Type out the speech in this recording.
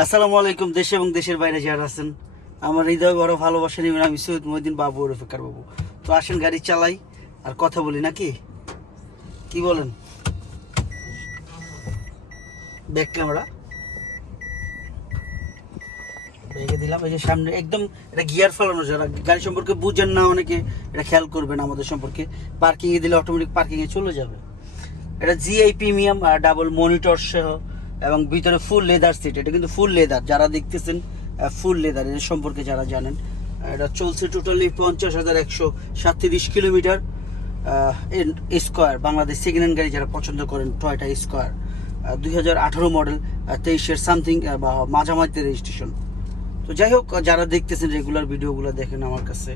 আসসালামু আলাইকুম। দেশে এবং দেশের বাইরে যারা আছেন, আমার হৃদয় বড় ভালোবাসা নেবেন। আমি সৈয়দ মহিউদ্দিন বাবু রফিকার বাবু। তো আসেন গাড়ি চালাই আর কথা বলি নাকি, কি বলেন? ব্যাক ক্যামেরা রেখে দিলাম। এই যে সামনে একদম এটা গিয়ার ফেলানো, যারা গাড়ি সম্পর্কে বুঝেন না অনেকে এটা খেয়াল করবেন আমাদের সম্পর্কে। পার্কিংয়ে দিলে অটোমেটিক পার্কিংয়ে চলে যাবে। এটা জিআই প্রিমিয়াম ডাবল মনিটর সহ এবং ভিতরে ফুল লেদার সিট। এটা কিন্তু ফুল লেদার, যারা দেখতেছেন ফুল লেদার এর সম্পর্কে যারা জানেন। এটা চলছে totally 50,137 kilometre square. Bangladesh second hand গাড়ি যারা পছন্দ করেন, টয়টা স্কোয়ার 2018 মডেল, 23-এর সামথিং বা মাঝামাঝিতে রেজিস্ট্রেশন। তো যাই হোক, যারা দেখতেছেন রেগুলার ভিডিওগুলো দেখেন আমার কাছে,